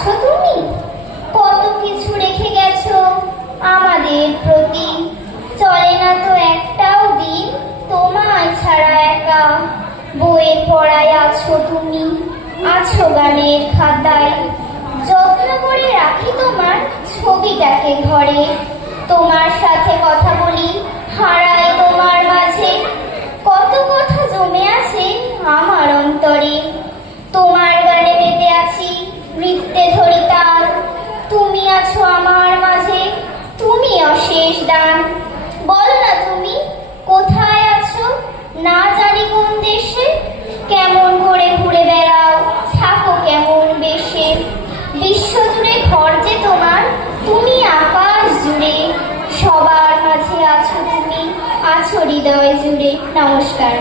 আছো তুমি? কত কিছু রেখে গেছো আমাদের প্রতি, চলে না তো একটাও দিন তোমায় ছাড়া একা। বইয়ের পড়ায় আছো তুমি, আছো গানের খাতায়, যত্ন করে রাখি তোমার ছবিটাকে ঘরে। তোমার সাথে কথা বলি, হারাই তোমার মাঝে, কত কথা জমে আছে আমার অন্তরে। তোমার গানে মেতে আছি, নৃত্যে ধরি তাল, তুমি আছো আমার মাঝে, তুমি অশেষ দান। বলো না তুমি কোথায় আছো, না জানি কোন দেশে, কেমন করে ঘুরে বেড়াও, থাকো কেমন বেশে। বিশ্বজুড়ে ঘর যে তোমার, তুমি আকাশ জুড়ে, সবার মাঝে আছো তুমি, আছো হৃদয় জুড়ে। নমস্কার।